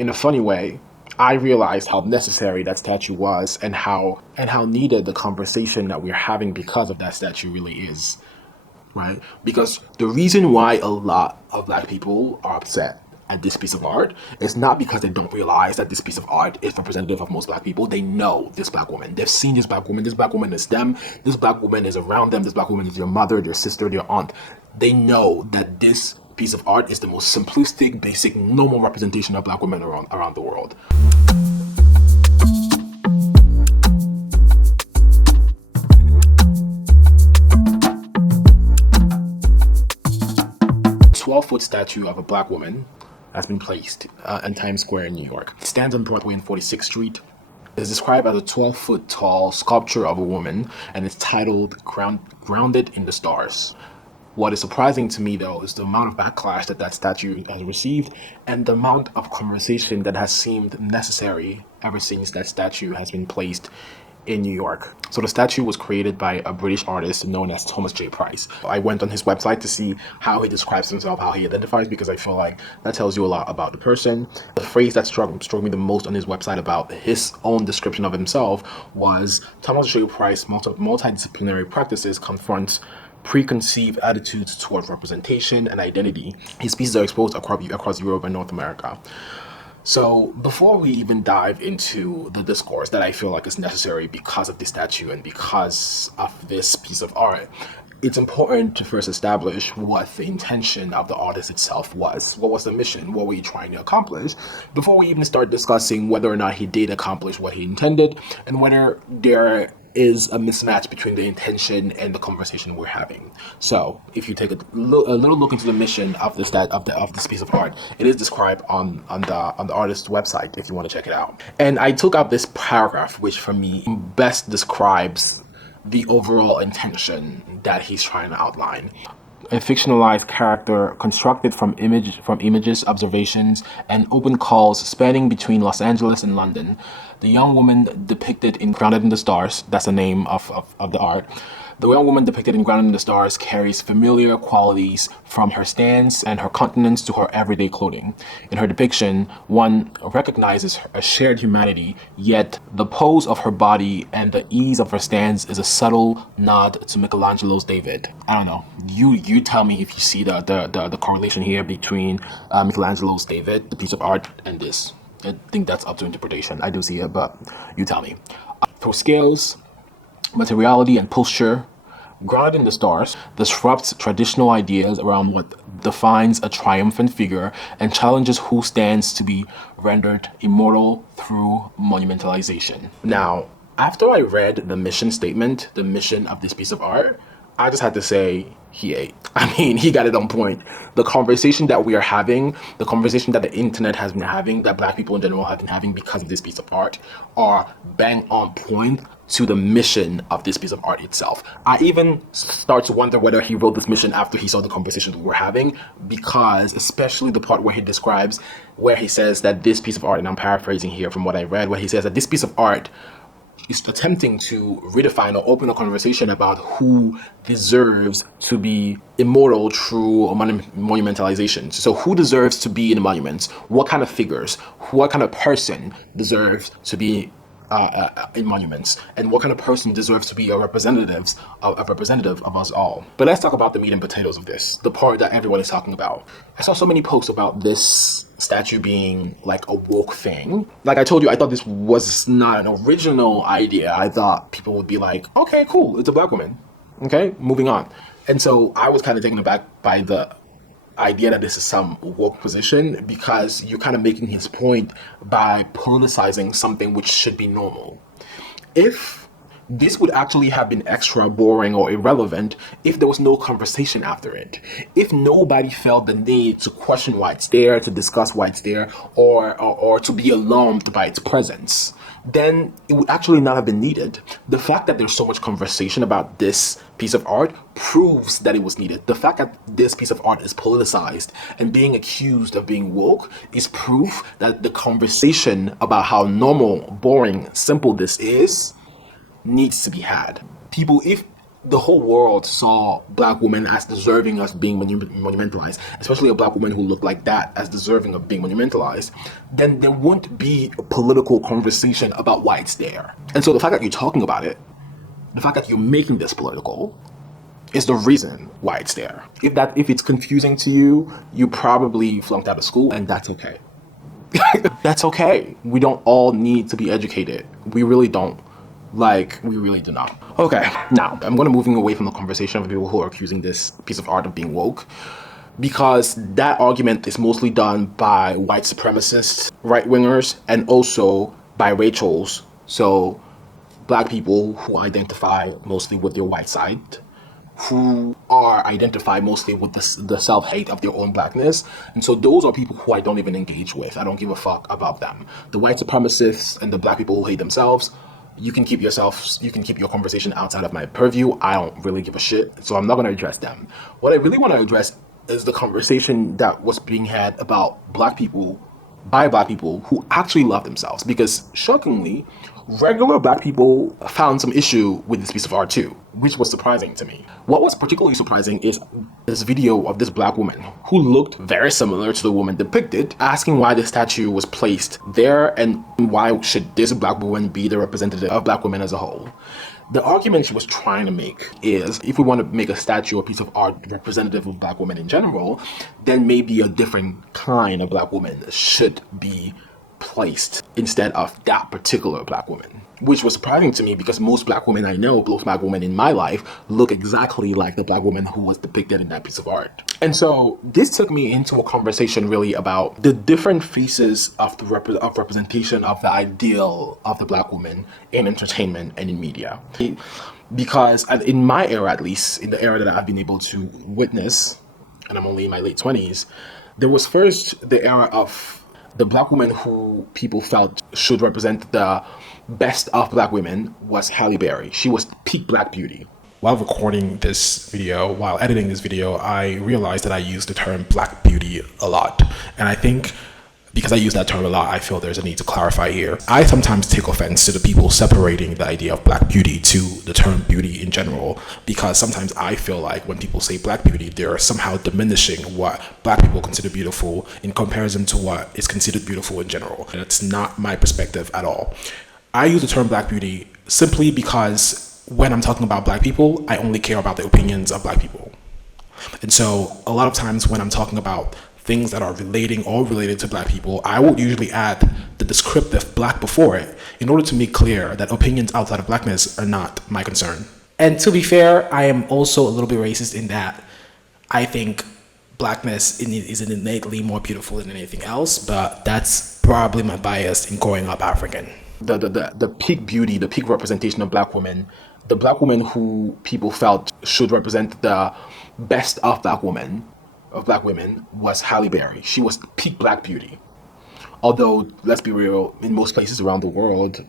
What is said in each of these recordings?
in a funny way, I realized how necessary that statue was and how needed the conversation that we're having because of that statue really is. Right? Because the reason why a lot of black people are upset at this piece of art is not because they don't realize that this piece of art is representative of most black people. They know this black woman. They've seen this black woman. This black woman is them. This black woman is around them. This black woman is your mother, their sister, their aunt. They know that this piece of art is the most simplistic, basic, normal representation of black women around the world. 12-foot statue of a black woman has been placed in Times Square in New York. It stands on Broadway and 46th Street. It is described as a 12-foot tall sculpture of a woman, and it's titled Grounded in the Stars. What is surprising to me, though, is the amount of backlash that statue has received and the amount of conversation that has seemed necessary ever since that statue has been placed in New York. So the statue was created by a British artist known as Thomas J. Price. I went on his website to see how he describes himself, how he identifies, because I feel like that tells you a lot about the person. The phrase that struck me the most on his website about his own description of himself was Thomas J. Price multidisciplinary practices confront preconceived attitudes towards representation and identity. His pieces are exposed across Europe and North America. So before we even dive into the discourse that I feel like is necessary because of the statue and because of this piece of art, it's important to first establish what the intention of the artist itself was. What was the mission? What were you trying to accomplish? Before we even start discussing whether or not he did accomplish what he intended and whether there is a mismatch between the intention and the conversation we're having. So, if you take a little look into the mission of this piece of art, it is described on the artist's website if you want to check it out. And I took out this paragraph, which for me best describes the overall intention that he's trying to outline. A fictionalized character constructed from images, observations, and open calls spanning between Los Angeles and London. The young woman depicted in Grounded in the Stars, that's the name of the art. The young woman depicted in Grounded in the Stars carries familiar qualities from her stance and her countenance to her everyday clothing. In her depiction, one recognizes a shared humanity, yet the pose of her body and the ease of her stance is a subtle nod to Michelangelo's David. I don't know. You tell me if you see the correlation here between Michelangelo's David, the piece of art, and this. I think that's up to interpretation. I do see it, but you tell me. For scales, materiality, and posture, Grounded in the Stars disrupts traditional ideas around what defines a triumphant figure and challenges who stands to be rendered immortal through monumentalization. Now, after I read the mission statement, the mission of this piece of art, I just had to say, he ate. I mean, he got it on point. The conversation that we are having, the conversation that the internet has been having, that black people in general have been having because of this piece of art, are bang on point to the mission of this piece of art itself. I even start to wonder whether he wrote this mission after he saw the conversation we were having, because especially the part where he says that this piece of art, and I'm paraphrasing here from what I read, where he says that this piece of art is attempting to redefine or open a conversation about who deserves to be immortal through monumentalization. So who deserves to be in the monuments? What kind of figures? What kind of person deserves to be in monuments, and what kind of person deserves to be a representative of us all? But let's talk about the meat and potatoes of this, the part that everyone is talking about. I saw so many posts about this statue being like a woke thing. Like I told you, I thought this was not an original idea. I thought people would be like, okay, cool, it's a black woman. Okay, moving on. And so I was kind of taken aback by the idea that this is some woke position, because you're kind of making his point by politicizing something which should be normal. If this would actually have been extra boring or irrelevant if there was no conversation after it. If nobody felt the need to question why it's there, to discuss why it's there, or to be alarmed by its presence, then it would actually not have been needed. The fact that there's so much conversation about this piece of art proves that it was needed. The fact that this piece of art is politicized and being accused of being woke is proof that the conversation about how normal, boring, simple this is needs to be had. People, if the whole world saw black women as deserving of being monumentalized, especially a black woman who looked like that as deserving of being monumentalized, then there wouldn't be a political conversation about why it's there. And so the fact that you're talking about it, the fact that you're making this political, is the reason why it's there. If it's confusing to you, you probably flunked out of school, and that's okay. That's okay. We don't all need to be educated. We really don't. We really do not. Okay, now I'm going to moving away from the conversation of people who are accusing this piece of art of being woke, because that argument is mostly done by white supremacists, right-wingers, and also by Rachels. So black people who identify mostly with their white side, who are identified mostly with the self-hate of their own blackness. And so those are people who I don't even engage with. I don't give a fuck about them. The white supremacists and the black people who hate themselves, you can keep your conversation outside of my purview. I don't really give a shit. So I'm not going to address them. What I really want to address is the conversation that was being had about black people by black people who actually love themselves. Because shockingly, regular black people found some issue with this piece of art too, which was surprising to me. What was particularly surprising is this video of this black woman who looked very similar to the woman depicted, asking why the statue was placed there and why should this black woman be the representative of black women as a whole. The argument she was trying to make is, if we want to make a statue or piece of art representative of black women in general, then maybe a different kind of black woman should be placed instead of that particular black woman, which was surprising to me because most black women I know, both black women in my life, look exactly like the black woman who was depicted in that piece of art. And so this took me into a conversation really about the different faces of the representation of the ideal of the black woman in entertainment and in media. Because in my era, at least, in the era that I've been able to witness, and I'm only in my late 20s, there was first the era of the black woman who people felt should represent the best of black women was Halle Berry. She was peak black beauty. While recording this video, while editing this video, I realized that I used the term black beauty a lot. And I think because I use that term a lot, I feel there's a need to clarify here. I sometimes take offense to the people separating the idea of black beauty to the term beauty in general, because sometimes I feel like when people say black beauty, they're somehow diminishing what black people consider beautiful in comparison to what is considered beautiful in general. And it's not my perspective at all. I use the term black beauty simply because when I'm talking about black people, I only care about the opinions of black people. And so a lot of times when I'm talking about things that are related to black people, I would usually add the descriptive black before it in order to make clear that opinions outside of blackness are not my concern. And to be fair, I am also a little bit racist in that I think blackness is innately more beautiful than anything else, but that's probably my bias in growing up African. The peak beauty, the peak representation of black women, the black woman who people felt should represent the best of black women, was Halle Berry. She was peak black beauty. Although, let's be real, in most places around the world,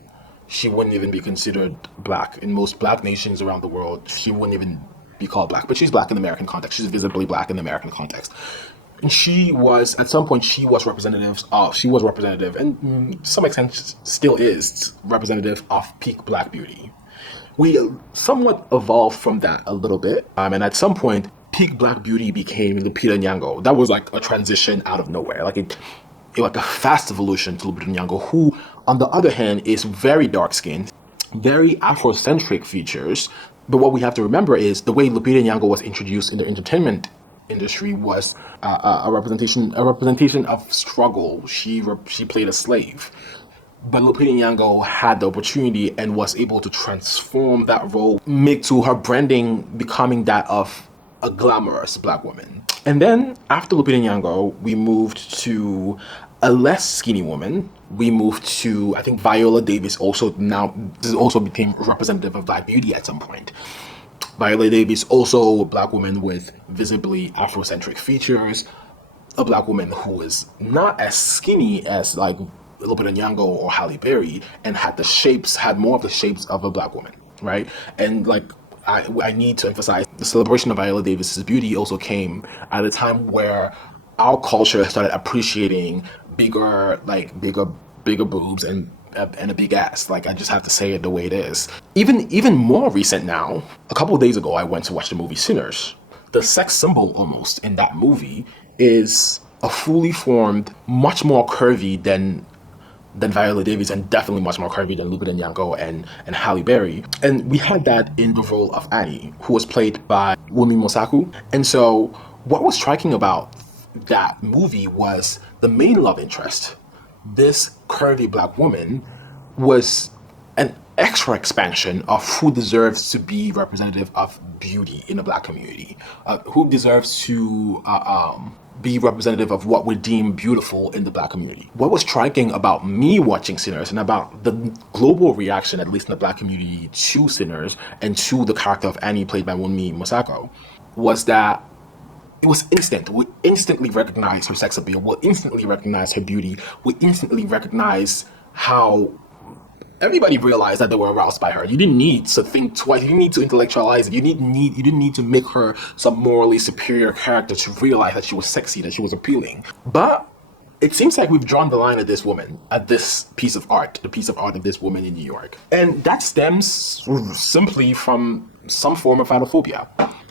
she wouldn't even be considered black. In most black nations around the world, she wouldn't even be called black. But she's black in the American context. She's visibly black in the American context. And she was, at some point, she was representative, and to some extent still is representative of peak black beauty. We somewhat evolved from that a little bit. And at some point, peak black beauty became Lupita Nyong'o. That was like a transition out of nowhere. It like a fast evolution to Lupita Nyong'o, who, on the other hand, is very dark-skinned, very Afrocentric features. But what we have to remember is the way Lupita Nyong'o was introduced in the entertainment industry was a representation of struggle. She played a slave. But Lupita Nyong'o had the opportunity and was able to transform that role, make to her branding becoming that of a glamorous black woman. And then after Lupita Nyong'o, we moved to a less skinny woman. We moved to, I think, Viola Davis also became representative of black beauty at some point. Viola Davis, also a black woman with visibly Afrocentric features, a black woman who is not as skinny as like Lupita Nyong'o or Halle Berry, and had more of the shapes of a black woman, right? And I need to emphasize the celebration of Viola Davis's beauty also came at a time where our culture started appreciating bigger boobs and and a big ass. Like, I just have to say it the way it is. Even more recent now, a couple of days ago, I went to watch the movie Sinners. The sex symbol almost in that movie is a fully formed, much more curvy than Viola Davis, and definitely much more curvy than Lupita Nyong'o and Halle Berry. And we had that in the role of Annie, who was played by Wunmi Mosaku. And so what was striking about that movie was the main love interest, this curvy black woman, was an extra expansion of who deserves to be representative of beauty in the black community, who deserves to be representative of what we deem beautiful in the black community. What was striking about me watching Sinners and about the global reaction, at least in the black community, to Sinners and to the character of Annie played by Wunmi Mosaku, was that it was instant. We instantly recognized her sex appeal. We instantly recognized her beauty. We instantly recognized how everybody realized that they were aroused by her. You didn't need to think twice. You didn't need to intellectualize it. You didn't need to make her some morally superior character to realize that she was sexy, that she was appealing. But it seems like we've drawn the line at this woman, at this piece of art, the piece of art of this woman in New York. And that stems simply from some form of fatphobia,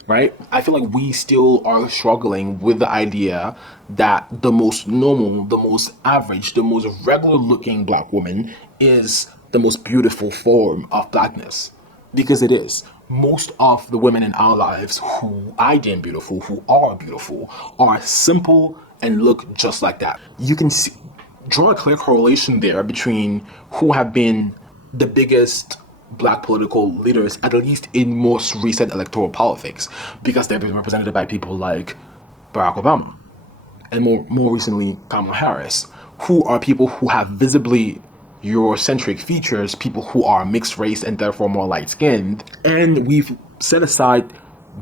right? I feel like we still are struggling with the idea that the most normal, the most average, the most regular looking black woman is the most beautiful form of blackness. Because it is. Most of the women in our lives who I deem beautiful, who are simple and look just like that. You can draw a clear correlation there between who have been the biggest black political leaders, at least in most recent electoral politics, because they've been represented by people like Barack Obama and more recently Kamala Harris, who are people who have visibly Eurocentric features, people who are mixed race and therefore more light-skinned. And we've set aside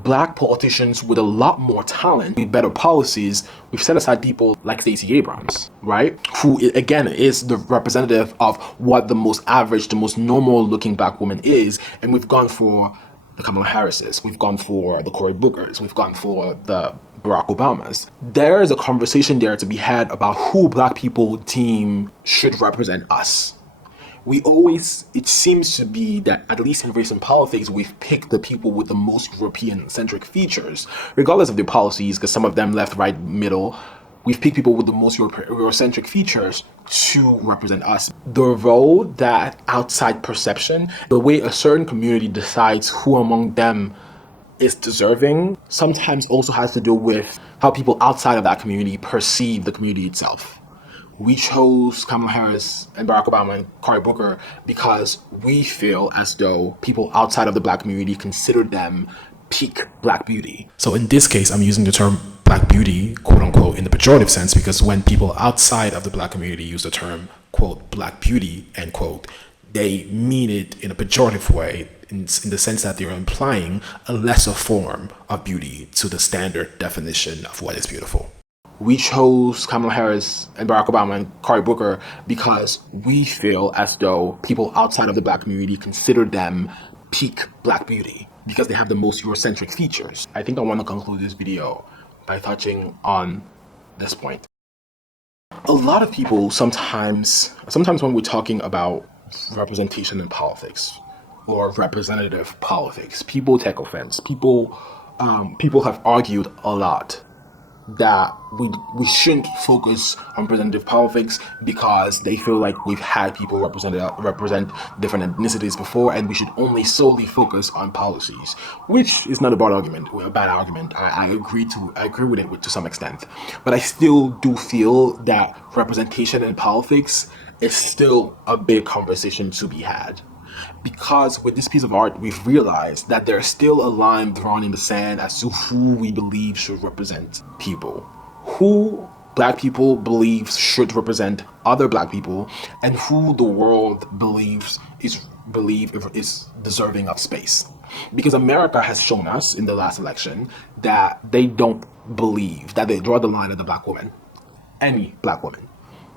black politicians with a lot more talent, with better policies. We've set aside people like Stacey Abrams, right? Who, again, is the representative of what the most average, the most normal-looking black woman is. And we've gone for the Kamala Harrises. We've gone for the Cory Bookers. We've gone for the Barack Obamas. There is a conversation there to be had about who black people deem should represent us. It seems to be that, at least in recent politics, we've picked the people with the most European-centric features, regardless of their policies, because some of them left, right, middle. We've picked people with the most Eurocentric features to represent us. The role that outside perception, the way a certain community decides who among them is deserving, sometimes also has to do with how people outside of that community perceive the community itself. We chose Kamala Harris and Barack Obama and Cory Booker because we feel as though people outside of the black community consider them peak black beauty. So in this case, I'm using the term black beauty, quote unquote, in the pejorative sense, because when people outside of the black community use the term, quote, black beauty, end quote, they mean it in a pejorative way, in the sense that they're implying a lesser form of beauty to the standard definition of what is beautiful. We chose Kamala Harris and Barack Obama and Cory Booker because we feel as though people outside of the black community consider them peak black beauty because they have the most Eurocentric features. I think I want to conclude this video by touching on this point. A lot of people sometimes when we're talking about representation in politics or representative politics, people take offense. People have argued a lot that we shouldn't focus on representative politics because they feel like we've had people represent different ethnicities before, and we should only solely focus on policies, which is not a bad argument. I agree with it to some extent, but I still do feel that representation in politics is still a big conversation to be had. Because with this piece of art, we've realized that there's still a line drawn in the sand as to who we believe should represent people. Who black people believe should represent other black people, and who the world believes is deserving of space. Because America has shown us in the last election that they don't believe, that they draw the line at the black woman. Any black woman.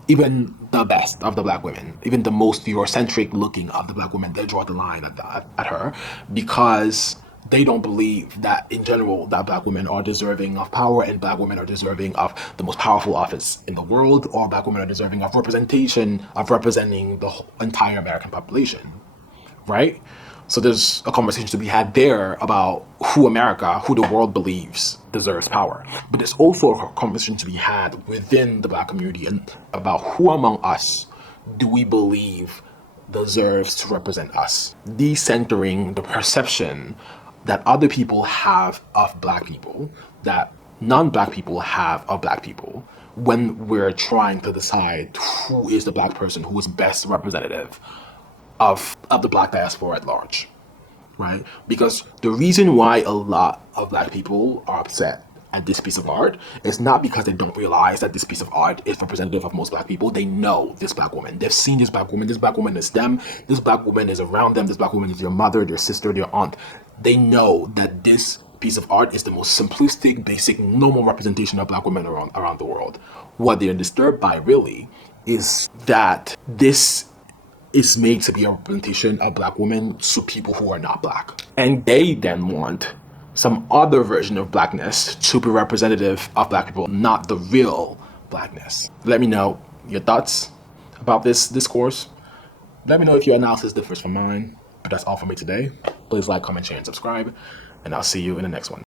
Even the best of the black women, even the most Eurocentric looking of the black women, they draw the line at her because They don't believe that in general that black women are deserving of power and black women are deserving of the most powerful office in the world, or black women are deserving of representation, of representing the entire American population, right? So there's a conversation to be had there about who America, who the world believes deserves power. But there's also a conversation to be had within the black community and about who among us do we believe deserves to represent us. Decentering the perception that other people have of black people, that non-black people have of black people, when we're trying to decide who is the black person who is best representative of the black diaspora at large, right? Because the reason why a lot of black people are upset at this piece of art is not because they don't realize that this piece of art is representative of most black people. They know this black woman. They've seen this black woman. This black woman is them. This black woman is around them. This black woman is their mother, their sister, their aunt. They know that this piece of art is the most simplistic, basic, normal representation of black women around the world. What they're disturbed by really is that this is made to be a representation of black women to people who are not black. And they then want some other version of blackness to be representative of black people, not the real blackness. Let me know your thoughts about this discourse. Let me know if your analysis differs from mine. But that's all for me today. Please like, comment, share, and subscribe. And I'll see you in the next one.